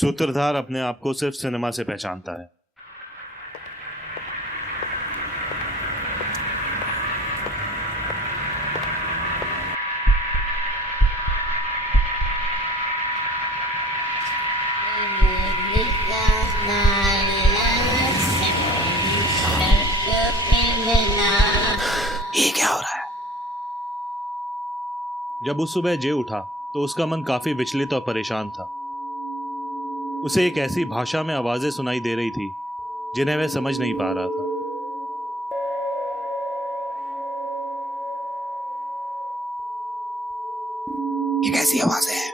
सूत्रधार अपने आप को सिर्फ सिनेमा से पहचानता है। ये क्या हो रहा है? जब उस सुबह जे उठा तो उसका मन काफी विचलित और परेशान था। उसे एक ऐसी भाषा में आवाजें सुनाई दे रही थी जिन्हें वह समझ नहीं पा रहा था। ये कैसी आवाजें हैं?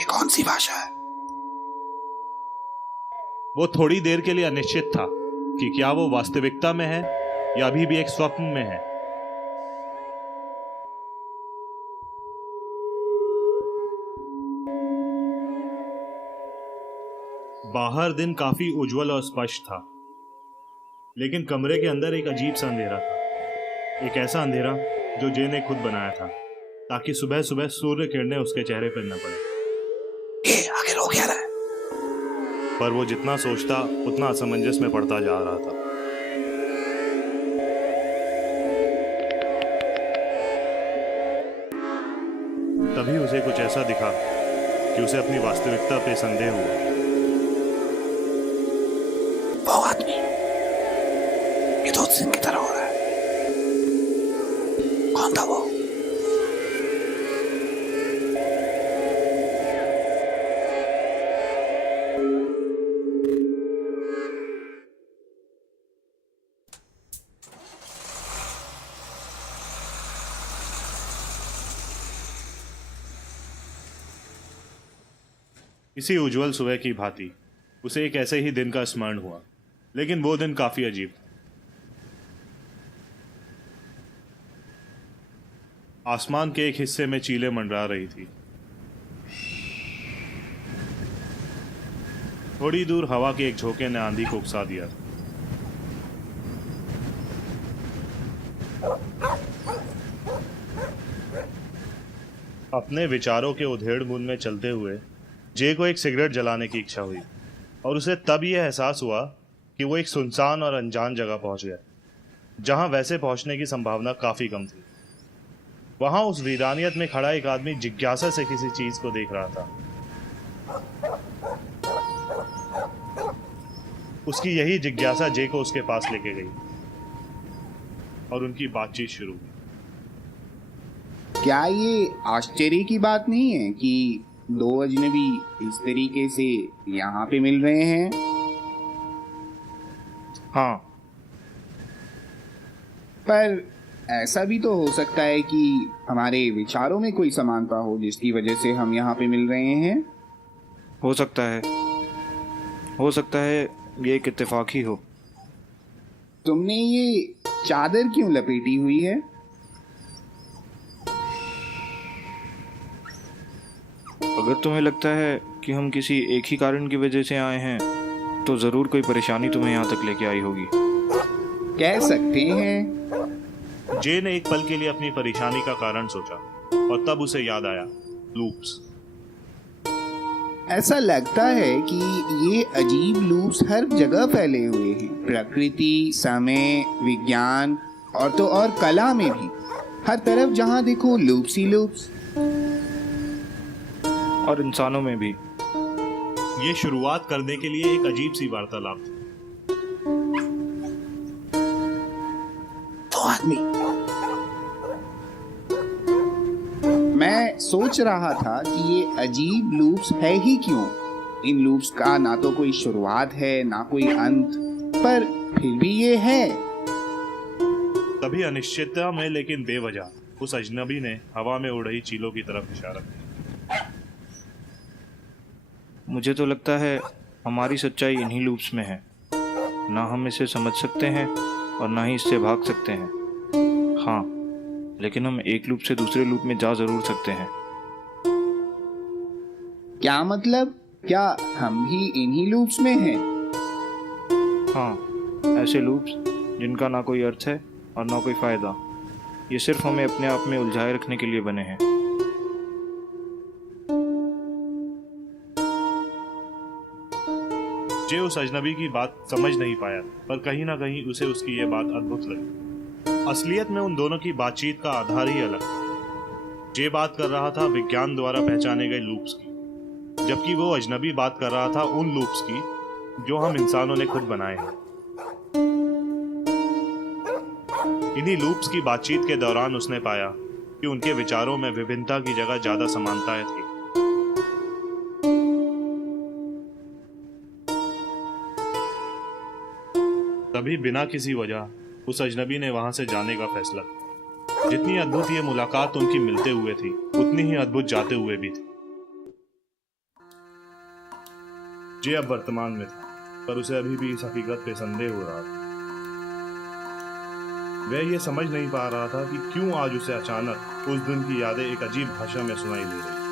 ये कौन सी भाषा है? वो थोड़ी देर के लिए अनिश्चित था कि क्या वो वास्तविकता में है या अभी भी एक स्वप्न में है। बाहर दिन काफी उज्जवल और स्पष्ट था, लेकिन कमरे के अंदर एक अजीब सा अंधेरा था। एक ऐसा अंधेरा जो जे ने खुद बनाया था ताकि सुबह सुबह सूर्य किरणें उसके चेहरे पर न पड़े। ये आखिर हो क्या रहा है? पर वो जितना सोचता उतना असमंजस में पड़ता जा रहा था। तभी उसे कुछ ऐसा दिखा कि उसे अपनी वास्तविकता पे संदेह हुआ। वो आदमी ये तो सिंह की तरह हो रहा है। कौन था वो? इसी उज्जवल सुबह की भांति उसे एक ऐसे ही दिन का स्मरण हुआ, लेकिन वो दिन काफी अजीब था। आसमान के एक हिस्से में चीलें मंडरा रही थी। थोड़ी दूर हवा के एक झोंके ने आंधी को उकसा दिया था। अपने विचारों के उधेड़-बुन में चलते हुए जे को एक सिगरेट जलाने की इच्छा हुई और उसे तब यह एहसास हुआ कि वो एक सुनसान और अनजान जगह पहुंच गया, जहां वैसे पहुंचने की संभावना काफी कम थी। वहां उस वीरानियत में खड़ा एक आदमी जिज्ञासा से किसी चीज को देख रहा था। उसकी यही जिज्ञासा जे को उसके पास लेके गई और उनकी बातचीत शुरू हुई। क्या ये आश्चर्य की बात नहीं है कि दो अजनबी इस तरीके से यहाँ पे मिल रहे हैं? हाँ, पर ऐसा भी तो हो सकता है कि हमारे विचारों में कोई समानता हो जिसकी वजह से हम यहाँ पे मिल रहे हैं। हो सकता है ये एक इत्तेफाक ही हो। तुमने ये चादर क्यों लपेटी हुई है? अगर तुम्हें लगता है कि हम किसी एक ही कारण की वजह से आए हैं तो ज़रूर कोई परेशानी तुम्हें यहाँ तक लेके आई होगी। कह सकते हैं। जे ने एक पल के लिए अपनी परेशानी का कारण सोचा और तब उसे याद आया लूप्स। ऐसा लगता है कि ये अजीब लूप्स हर जगह फैले हुए हैं, प्रकृति, समय, विज्ञान और तो और कला में भी। हर तरफ जहाँ देखो लूप्स ही लूप्स। और इंसानों में भी। ये शुरुआत करने के लिए एक अजीब सी वार्तालाप थी। वो आदमी। मैं सोच रहा था कि ये अजीब लूप्स है ही क्यों। इन लूप्स का ना तो कोई शुरुआत है ना कोई अंत, पर फिर भी ये है। तभी अनिश्चितता में लेकिन बेवजह उस अजनबी ने हवा में उड़ रही चीलों की तरफ इशारा किया। मुझे तो लगता है हमारी सच्चाई इन्हीं लूप्स में है। ना हम इसे समझ सकते हैं और ना ही इससे भाग सकते हैं। हाँ, लेकिन हम एक लूप से दूसरे लूप में जा जरूर सकते हैं। क्या मतलब? क्या हम भी इन्हीं लूप्स में हैं? हाँ, ऐसे लूप्स जिनका ना कोई अर्थ है और ना कोई फायदा। ये सिर्फ हमें अपने आप में उलझाए रखने के लिए बने हैं। जे उस अजनबी की बात समझ नहीं पाया, पर कहीं ना कहीं उसे उसकी ये बात अद्भुत लगी। असलियत में उन दोनों की बातचीत का आधार ही अलग था। जे बात कर रहा था विज्ञान द्वारा पहचाने गए लूप्स की, जबकि वो अजनबी बात कर रहा था उन लूप्स की जो हम इंसानों ने खुद बनाए हैं। इन्हीं लूप्स की बातचीत के दौरान उसने पाया कि उनके विचारों में विभिन्नता की जगह ज्यादा समानताएं थी। तभी बिना किसी वजह उस अजनबी ने वहां से जाने का फैसला किया। जितनी अद्भुत ये मुलाकात उनकी मिलते हुए थी, उतनी ही अद्भुत जाते हुए भी थी। जे अब वर्तमान में था, पर उसे अभी भी इस हकीकत पे संदेह हो रहा था। वह ये समझ नहीं पा रहा था कि क्यों आज उसे अचानक उस दिन की यादें एक अजीब भाषा में सुनाई दे रही।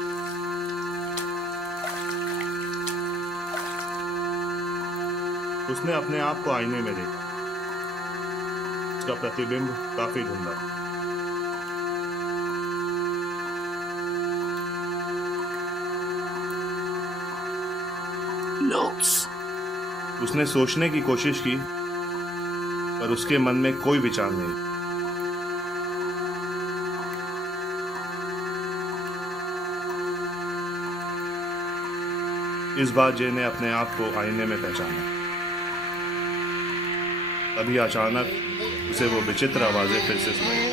उसने अपने आप को आईने में देखा। उसका प्रतिबिंब काफी धुंधला था। लूप्स। उसने सोचने की कोशिश की, पर उसके मन में कोई विचार नहीं। इस बार जे ने अपने आप को आईने में पहचाना। तभी अचानक उसे वो विचित्र आवाजें फिर से सुनाई।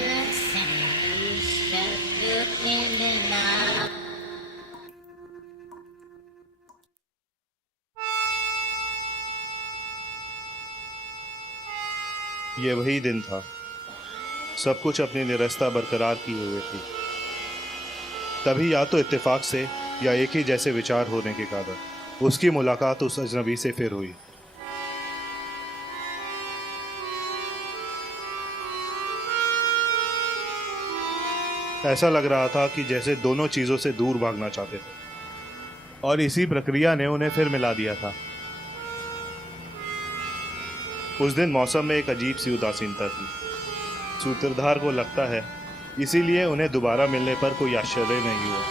ये वही दिन था। सब कुछ अपनी निरस्ता बरकरार किए हुए थी। तभी या तो इत्तेफाक से या एक ही जैसे विचार होने के कारण उसकी मुलाकात उस अजनबी से फिर हुई। ऐसा लग रहा था कि जैसे दोनों चीजों से दूर भागना चाहते थे, और इसी प्रक्रिया ने उन्हें फिर मिला दिया था। उस दिन मौसम में एक अजीब सी उदासीनता थी। सूत्रधार को लगता है इसीलिए उन्हें दोबारा मिलने पर कोई आश्चर्य नहीं हुआ,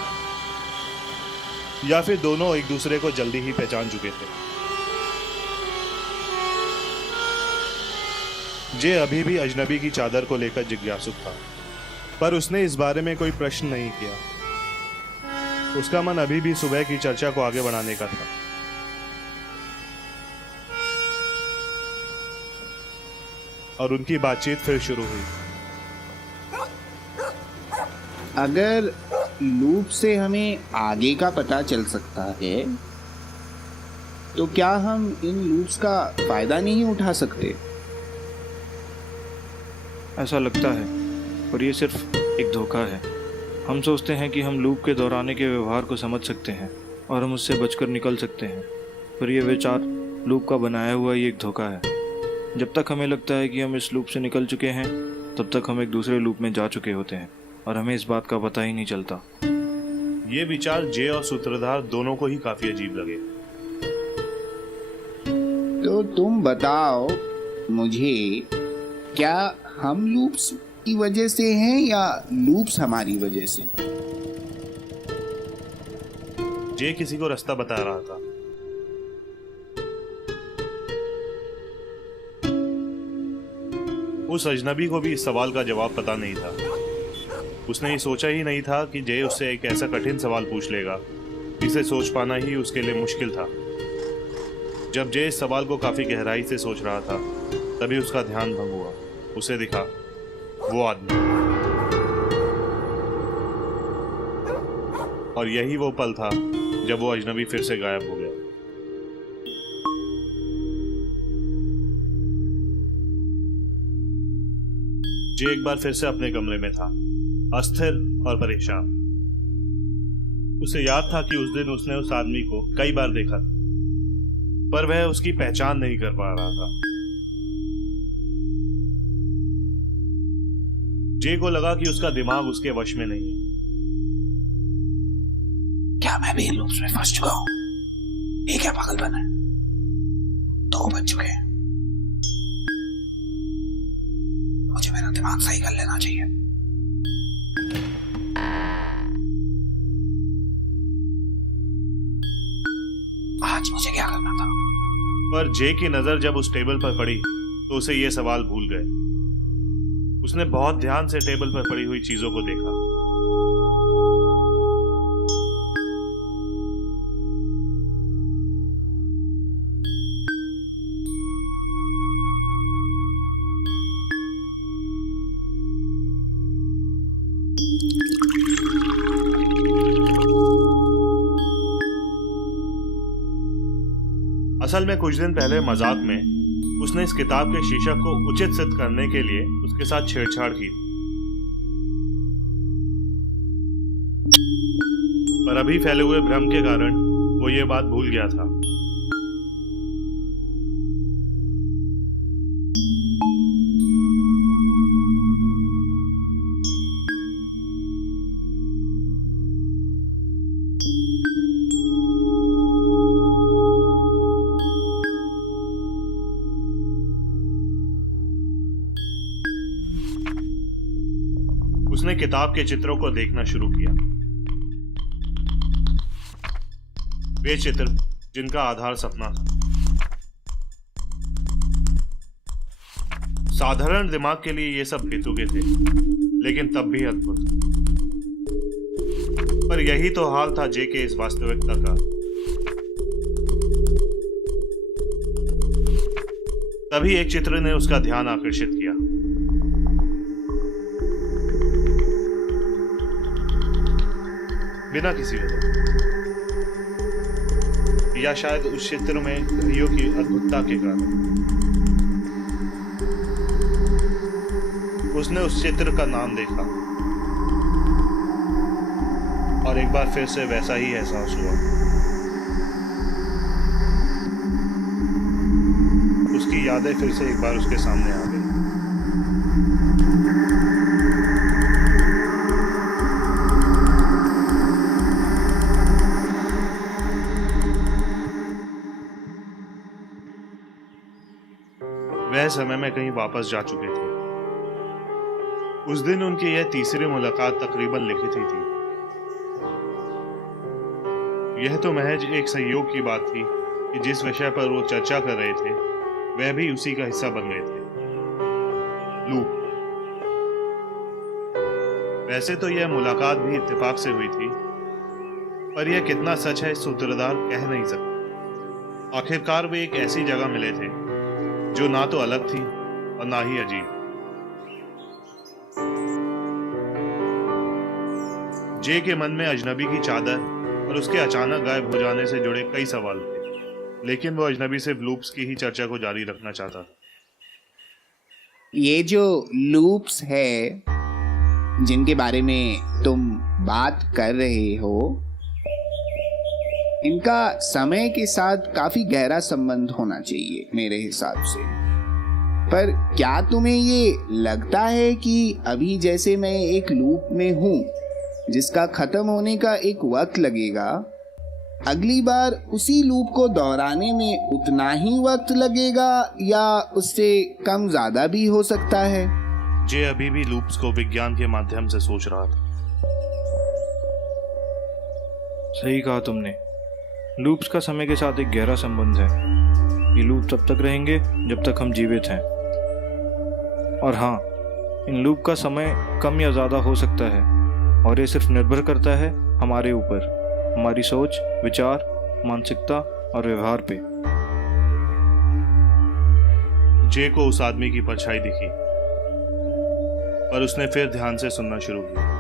या फिर दोनों एक दूसरे को जल्दी ही पहचान चुके थे। जे अभी भी अजनबी की चादर को लेकर जिज्ञासुक था, पर उसने इस बारे में कोई प्रश्न नहीं किया। उसका मन अभी भी सुबह की चर्चा को आगे बढ़ाने का था। और उनकी बातचीत फिर शुरू हुई। अगर लूप से हमें आगे का पता चल सकता है, तो क्या हम इन लूप्स का फायदा नहीं उठा सकते? ऐसा लगता है, पर यह सिर्फ एक धोखा है। हम सोचते हैं कि हम लूप के दौराने के व्यवहार को समझ सकते हैं और हम उससे बचकर निकल सकते हैं, पर यह विचार लूप का बनाया हुआ ही एक धोखा है। जब तक हमें लगता है कि हम इस लूप से निकल चुके हैं, तब तक हम एक दूसरे लूप में जा चुके होते हैं और हमें इस बात का पता ही नहीं चलता। ये विचार जे और सूत्रधार दोनों को ही काफी अजीब लगे। तो तुम बताओ मुझे, क्या हम लूप्स की वजह से हैं या लूप्स हमारी वजह से? जे किसी को रास्ता बता रहा था। उस अजनबी को भी इस सवाल का जवाब पता नहीं था। उसने ये सोचा ही नहीं था कि जे उससे एक ऐसा कठिन सवाल पूछ लेगा जिसे सोच पाना ही उसके लिए मुश्किल था। जब जे इस सवाल को काफी गहराई से सोच रहा था, तभी उसका ध्यान भंग हुआ। उसे दिखा वो आदमी, और यही वो पल था जब वो अजनबी फिर से गायब हो गया। जे एक बार फिर से अपने कमरे में था, अस्थिर और परेशान। उसे याद था कि उस दिन उसने उस आदमी को कई बार देखा था, पर वह उसकी पहचान नहीं कर पा रहा था। जे को लगा कि उसका दिमाग उसके वश में नहीं है। क्या मैं भी इन लूप्स में फंस चुका हूं? ये क्या पागलपन है? 2 बज चुके हैं। मुझे मेरा दिमाग सही कर लेना चाहिए। आज मुझे क्या करना था? पर जे की नजर जब उस टेबल पर पड़ी तो उसे ये सवाल भूल गए। उसने बहुत ध्यान से टेबल पर पड़ी हुई चीजों को देखा। असल में कुछ दिन पहले मजाक में उसने इस किताब के शीर्षक को उचित सिद्ध करने के लिए उसके साथ छेड़छाड़ की, पर अभी फैले हुए भ्रम के कारण वो ये बात भूल गया था। उसने किताब के चित्रों को देखना शुरू किया। वे चित्र जिनका आधार सपना था। साधारण दिमाग के लिए ये सब बेतुके थे, लेकिन तब भी अद्भुत। पर यही तो हाल था जे के इस वास्तविकता का। तभी एक चित्र ने उसका ध्यान आकर्षित किया। बिना किसी वजह, या शायद उस चित्र में घड़ियों की अद्भुतता के कारण, उसने उस चित्र का नाम देखा और एक बार फिर से वैसा ही एहसास हुआ। उसकी यादें फिर से एक बार उसके सामने आ गई। वह समय में कहीं वापस जा चुके थे। उस दिन उनकी यह तीसरी मुलाकात तकरीबन लिखित ही थी। यह तो महज एक संयोग की बात थी कि जिस विषय पर वो चर्चा कर रहे थे वह भी उसी का हिस्सा बन गए थे, लूप। वैसे तो यह मुलाकात भी इत्तेफाक से हुई थी, पर यह कितना सच है सूत्रधार कह नहीं सकता। आखिरकार वे एक ऐसी जगह मिले थे जो ना तो अलग थी और ना ही अजीब। जे के मन में अजनबी की चादर और उसके अचानक गायब हो जाने से जुड़े कई सवाल थे, लेकिन वो अजनबी से लूप्स की ही चर्चा को जारी रखना चाहता था। ये जो लूप्स है जिनके बारे में तुम बात कर रहे हो, इनका समय के साथ काफी गहरा संबंध होना चाहिए मेरे हिसाब से। पर क्या तुम्हें ये लगता है कि अभी जैसे मैं एक लूप में हूं जिसका खत्म होने का एक वक्त लगेगा, अगली बार उसी लूप को दोहराने में उतना ही वक्त लगेगा या उससे कम ज्यादा भी हो सकता है? जे अभी भी लूप्स को विज्ञान के माध्यम से सोच रहा था। सही कहा तुमने। लूप्स का समय के साथ एक गहरा संबंध है। ये लूप तब तक रहेंगे जब तक हम जीवित हैं। और हाँ, इन लूप का समय कम या ज़्यादा हो सकता है, और ये सिर्फ निर्भर करता है हमारे ऊपर, हमारी सोच, विचार, मानसिकता और व्यवहार पे। जे को उस आदमी की परछाई दिखी, पर उसने फिर ध्यान से सुनना शुरू किया।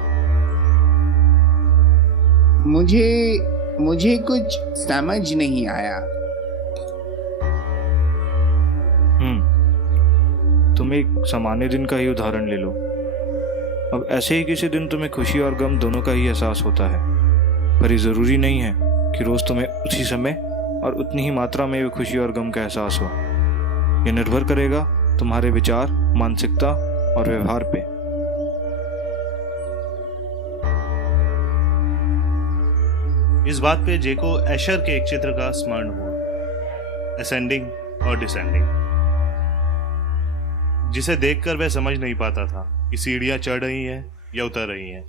मुझे कुछ समझ नहीं आया। तुम एक सामान्य दिन का ही उदाहरण ले लो। अब ऐसे ही किसी दिन तुम्हें खुशी और गम दोनों का ही एहसास होता है, पर ये ज़रूरी नहीं है कि रोज़ तुम्हें उसी समय और उतनी ही मात्रा में भी खुशी और गम का एहसास हो। ये निर्भर करेगा तुम्हारे विचार, मानसिकता और व्यवहार पे। इस बात पे जे को एशर के एक चित्र का स्मरण हुआ, असेंडिंग और डिसेंडिंग, जिसे देखकर वह समझ नहीं पाता था कि सीढ़ियां चढ़ रही हैं या उतर रही हैं।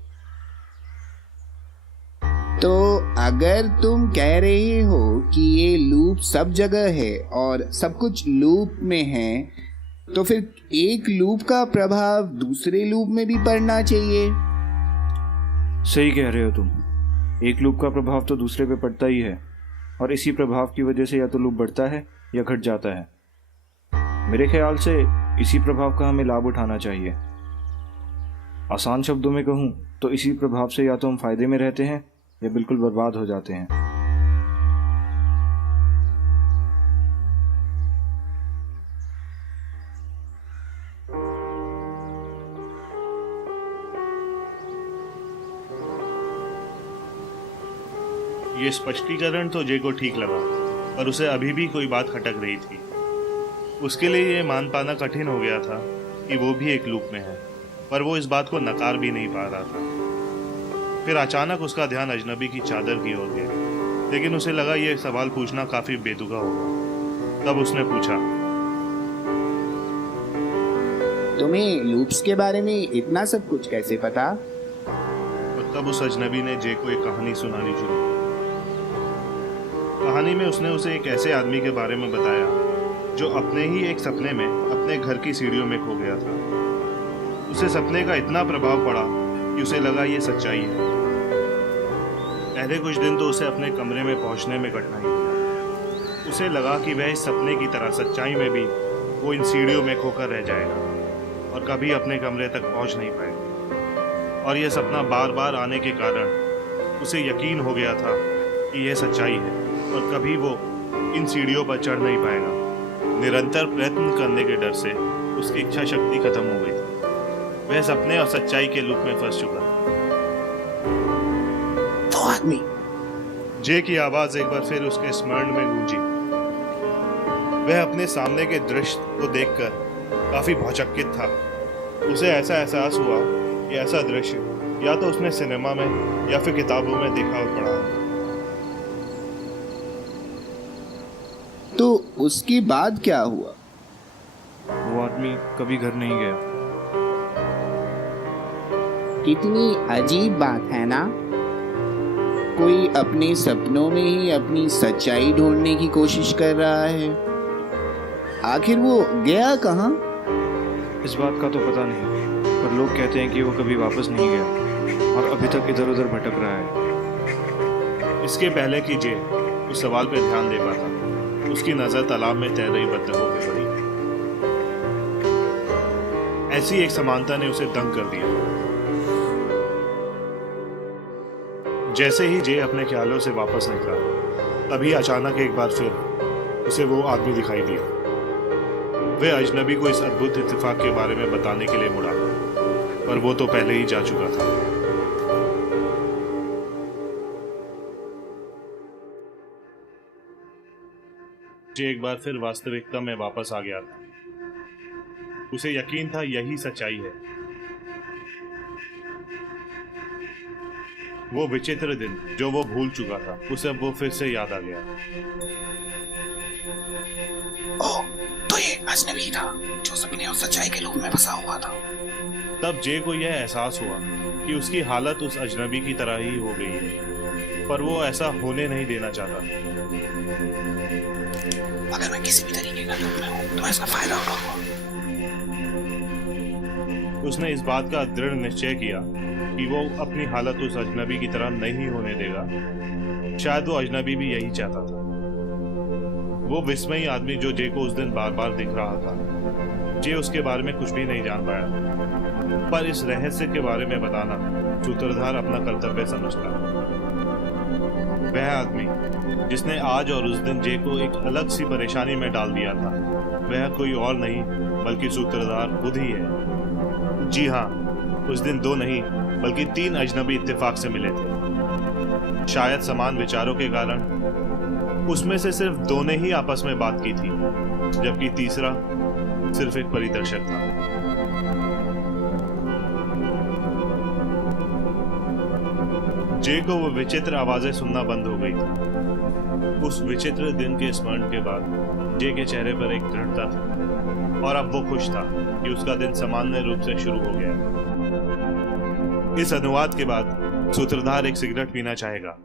तो अगर तुम कह रहे हो कि ये लूप सब जगह है और सब कुछ लूप में है, तो फिर एक लूप का प्रभाव दूसरे लूप में भी पड़ना चाहिए। सही कह रहे हो तुम। एक लूप का प्रभाव तो दूसरे पे पड़ता ही है, और इसी प्रभाव की वजह से या तो लूप बढ़ता है या घट जाता है। मेरे ख्याल से इसी प्रभाव का हमें लाभ उठाना चाहिए। आसान शब्दों में कहूँ तो इसी प्रभाव से या तो हम फायदे में रहते हैं या बिल्कुल बर्बाद हो जाते हैं। ये स्पष्टीकरण तो जे को ठीक लगा, पर उसे अभी भी कोई बात खटक रही थी। उसके लिए ये मान पाना कठिन हो गया था कि वो भी एक लूप में है, पर वो इस बात को नकार भी नहीं पा रहा था। फिर अचानक उसका ध्यान अजनबी की चादर की ओर गया, लेकिन उसे लगा ये सवाल पूछना काफी बेतुका होगा। तब उसने पूछा, तुम्हें लूप्स के बारे में इतना सब कुछ कैसे पता? और तब उस अजनबी ने जे को एक कहानी सुनानी शुरू की। कहानी में उसने उसे एक ऐसे आदमी के बारे में बताया जो अपने ही एक सपने में अपने घर की सीढ़ियों में खो गया था। उसे सपने का इतना प्रभाव पड़ा कि उसे लगा ये सच्चाई है। पहले कुछ दिन तो उसे अपने कमरे में पहुंचने में कठिनाई हुई। उसे लगा कि वह इस सपने की तरह सच्चाई में भी वो इन सीढ़ियों में खोकर रह जाएगा और कभी अपने कमरे तक पहुंच नहीं पाएगा। और यह सपना बार बार आने के कारण उसे यकीन हो गया था कि यह सच्चाई है और कभी वो इन सीढ़ियों पर चढ़ नहीं पाएगा। निरंतर प्रयत्न करने के डर से उसकी इच्छा शक्ति खत्म हो गई थी। वह सपने और सच्चाई के लूप में फंस चुका था। वो आदमी, जे की आवाज एक बार फिर उसके स्मरण में गूंजी। वह अपने सामने के दृश्य को देखकर काफी भौचक्कित था। उसे ऐसा एहसास हुआ कि ऐसा दृश्य या तो उसने सिनेमा में या फिर किताबों में देखा और पढ़ा है। तो उसके बाद क्या हुआ? वो आदमी कभी घर नहीं गया। कितनी अजीब बात है ना। कोई अपने सपनों में ही अपनी सच्चाई ढूंढने की कोशिश कर रहा है। आखिर वो गया कहाँ? इस बात का तो पता नहीं, पर लोग कहते हैं कि वो कभी वापस नहीं गया और अभी तक इधर उधर भटक रहा है। इसके पहले कि जे उस सवाल पर ध्यान दे पाता, उसकी नजर तालाब में तैर रही बत्तखों पे पड़ी। ऐसी एक समानता ने उसे दंग कर दिया। जैसे ही जे अपने ख्यालों से वापस निकला, तभी अचानक एक बार फिर उसे वो आदमी दिखाई दिया। वह अजनबी को इस अद्भुत इत्तेफाक के बारे में बताने के लिए मुड़ा, पर वो तो पहले ही जा चुका था। जे एक बार फिर वास्तविकता में वापस आ गया था। उसे यकीन था यही सच्चाई है। वो विचित्र दिन जो वो भूल चुका था, उसे अब वो फिर से याद आ गया। ओह, तो ये अजनबी था जो सपने और सच्चाई के लूप में फंसा हुआ था। तब जे को यह एहसास हुआ कि उसकी हालत उस अजनबी की तरह ही हो गई है, पर वो ऐसा होने नहीं देना चाहता। अगर मैं किसी भी तरीके का लूप में हूँ तो मैं इसका फायदा उठाऊंगा। उसने इस बात का दृढ़ निश्चय किया कि वो अपनी हालत उस अजनबी की तरह नहीं होने देगा। शायद वो अजनबी भी यही चाहता था। वो विस्मयी आदमी जो जे को उस दिन बार बार दिख रहा था, जे उसके बारे में कुछ भी नहीं जान पाया, पर इस रहस्य के बारे में बताना सूत्रधार अपना कर्तव्य समझता। वह आदमी जिसने आज और उस दिन जे को एक अलग सी परेशानी में डाल दिया था, वह कोई और नहीं बल्कि सूत्रधार खुद ही है। जी हाँ, उस दिन 2 नहीं बल्कि 3 अजनबी इत्तेफाक से मिले थे। शायद समान विचारों के कारण उसमें से सिर्फ 2 ने ही आपस में बात की थी, जबकि तीसरा सिर्फ एक परिदर्शक था। जे को वो विचित्र आवाजें सुनना बंद हो गई थी। उस विचित्र दिन के स्मरण के बाद जे के चेहरे पर एक दृढ़ता थी और अब वो खुश था कि उसका दिन सामान्य रूप से शुरू हो गया। इस अनुवाद के बाद सूत्रधार एक सिगरेट पीना चाहेगा।